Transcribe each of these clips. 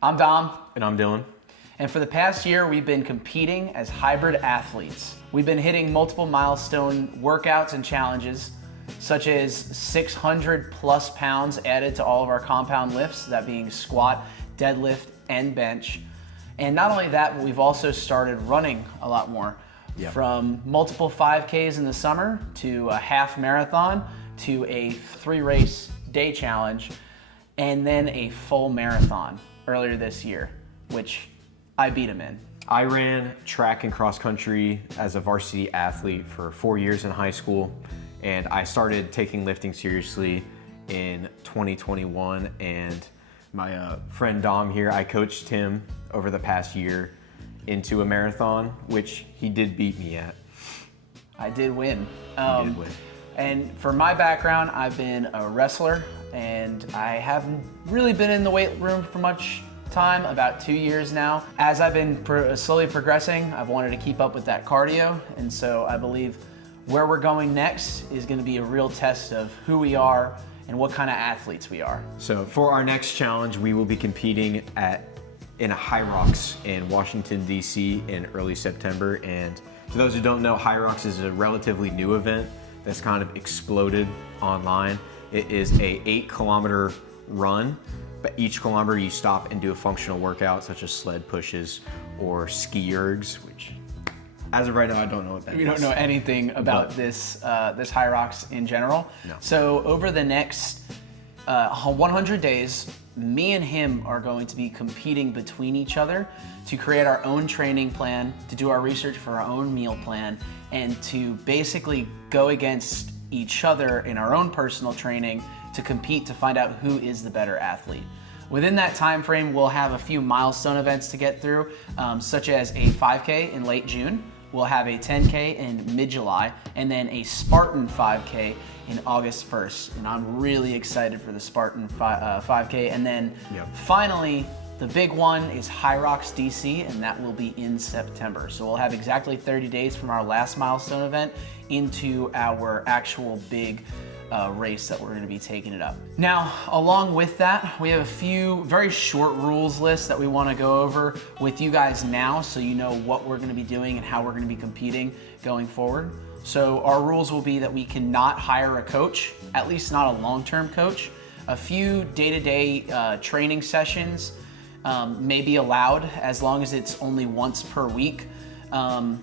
I'm Dom. And I'm Dylan. And for the past year, we've been competing as hybrid athletes. We've been hitting multiple milestone workouts and challenges, such as 600 plus pounds added to all of our compound lifts, that being squat, deadlift, and bench. And not only that, but we've also started running a lot more. Yep. From multiple 5Ks in the summer to a half marathon to a 3-race day challenge, and then a full marathon earlier this year, which I beat him in. I ran track and cross country as a varsity athlete for 4 years in high school, and I started taking lifting seriously in 2021. And my friend Dom here, I coached him over the past year into a marathon, which he did beat me at. I did win. He did win. And for my background, I've been a wrestler, and I haven't really been in the weight room for much time, about 2 years now. As I've been slowly progressing, I've wanted to keep up with that cardio, and so I believe where we're going next is going to be a real test of who we are and what kind of athletes we are. So for our next challenge, we will be competing in a HYROX in Washington, D.C. in early September. And for those who don't know, HYROX is a relatively new event that's kind of exploded online. It is a 8-kilometer run, but each kilometer you stop and do a functional workout such as sled pushes or ski ergs, which as of right now, I don't know what that is. We don't know anything about this HYROX in general. No. So over the next 100 days, me and him are going to be competing between each other to create our own training plan, to do our research for our own meal plan, and to basically go against each other in our own personal training to compete to find out who is the better athlete. Within that time frame, we'll have a few milestone events to get through, such as a 5K in late June. We'll have a 10K in mid-July, and then a Spartan 5K in August 1st. And I'm really excited for the Spartan 5K. And then finally, the big one is HYROX DC, and that will be in September. So we'll have exactly 30 days from our last milestone event into our actual big race that we're going to be taking it up. Now, along with that, we have a few very short rules lists that we want to go over with you guys now, so you know what we're going to be doing and how we're going to be competing going forward. So our rules will be that we cannot hire a coach, at least not a long-term coach. A few day-to-day training sessions may be allowed as long as it's only once per week,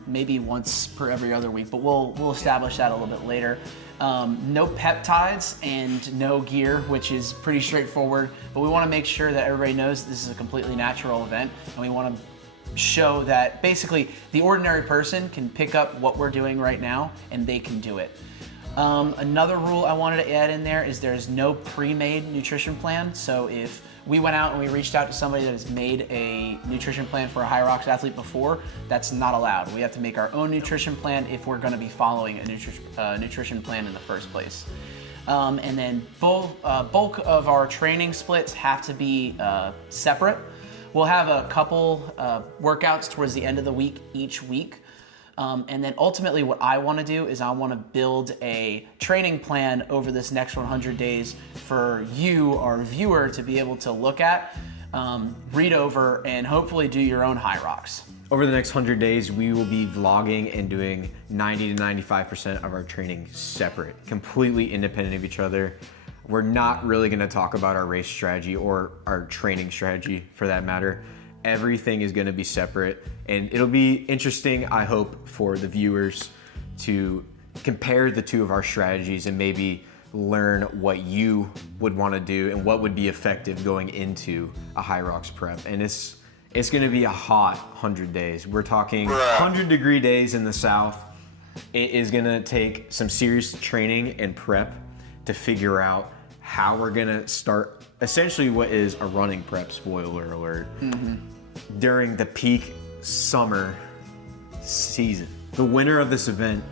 maybe once per every other week, but we'll establish that a little bit later. No peptides and no gear, which is pretty straightforward, but we want to make sure that everybody knows this is a completely natural event, and we want to show that basically the ordinary person can pick up what we're doing right now and they can do it. Another rule I wanted to add in there is there's no pre-made nutrition plan. So if we went out and we reached out to somebody that has made a nutrition plan for a HYROX athlete before, that's not allowed. We have to make our own nutrition plan if we're going to be following a nutrition plan in the first place. And then bulk of our training splits have to be separate. We'll have a couple workouts towards the end of the week each week. And then ultimately what I want to do is I want to build a training plan over this next 100 days for you, our viewer, to be able to look at, read over, and hopefully do your own HYROX. Over the next 100 days, we will be vlogging and doing 90 to 95% of our training separate, completely independent of each other. We're not really going to talk about our race strategy or our training strategy for that matter. Everything is going to be separate, and it'll be interesting, I hope, for the viewers to compare the two of our strategies and maybe learn what you would want to do and what would be effective going into a HYROX prep. And it's going to be a hot 100 days. We're talking 100-degree days in the South. It is going to take some serious training and prep to figure out how we're going to start essentially what is a running prep, spoiler alert, during the peak summer season. The winner of this event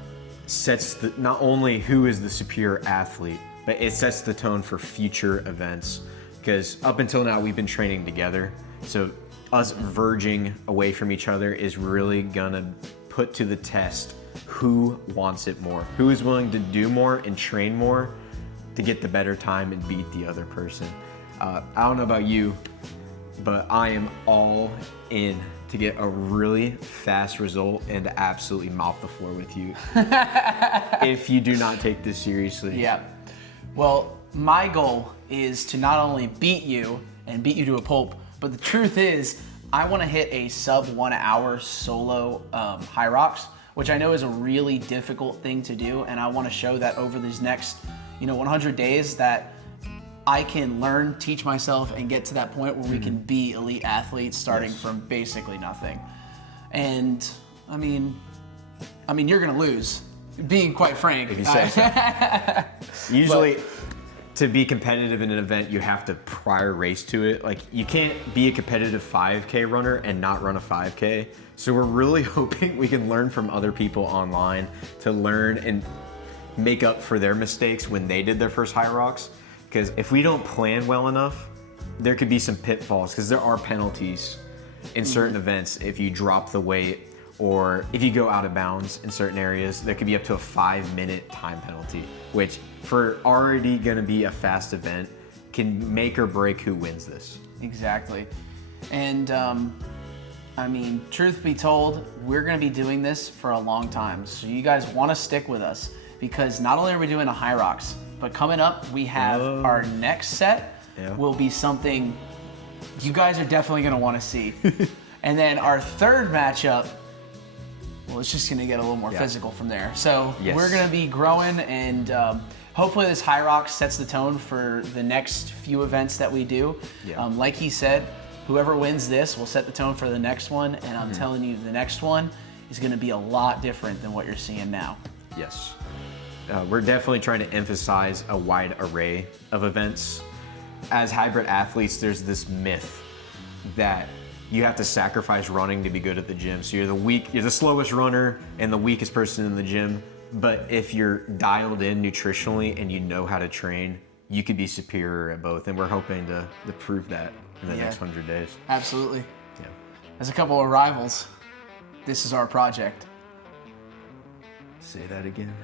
sets not only who is the superior athlete, but it sets the tone for future events. Because up until now, we've been training together. So us verging away from each other is really gonna put to the test who wants it more, who is willing to do more and train more to get the better time and beat the other person. I don't know about you, but I am all in to get a really fast result and to absolutely mop the floor with you if you do not take this seriously. Yeah. Well, my goal is to not only beat you and beat you to a pulp, but the truth is I want to hit a sub 1 hour solo HYROX, which I know is a really difficult thing to do, and I want to show that over these next 100 days that I can learn, teach myself, and get to that point where we can be elite athletes starting from basically nothing. And I mean, you're gonna lose, being quite frank. If you say so. Usually, to be competitive in an event, you have to prior race to it. Like, you can't be a competitive 5K runner and not run a 5K. So we're really hoping we can learn from other people online to learn and make up for their mistakes when they did their first HYROX. Because if we don't plan well enough, there could be some pitfalls, because there are penalties in certain events if you drop the weight or if you go out of bounds in certain areas. There could be up to a 5-minute time penalty, which for already going to be a fast event can make or break who wins this. Exactly. And I mean, truth be told, we're going to be doing this for a long time. So you guys want to stick with us, because not only are we doing a HYROX, but coming up, we have our next set will be something you guys are definitely going to want to see. And then our third matchup, well, it's just going to get a little more physical from there. So we're going to be growing, and hopefully this HYROX sets the tone for the next few events that we do. Like he said, whoever wins this will set the tone for the next one, and I'm telling you, the next one is going to be a lot different than what you're seeing now. Yes. We're definitely trying to emphasize a wide array of events. As hybrid athletes, there's this myth that you have to sacrifice running to be good at the gym. So you're the slowest runner and the weakest person in the gym. But if you're dialed in nutritionally and you know how to train, you could be superior at both. And we're hoping to prove that in the next 100 days. Absolutely. Yeah. As a couple of rivals, this is our project. Say that again.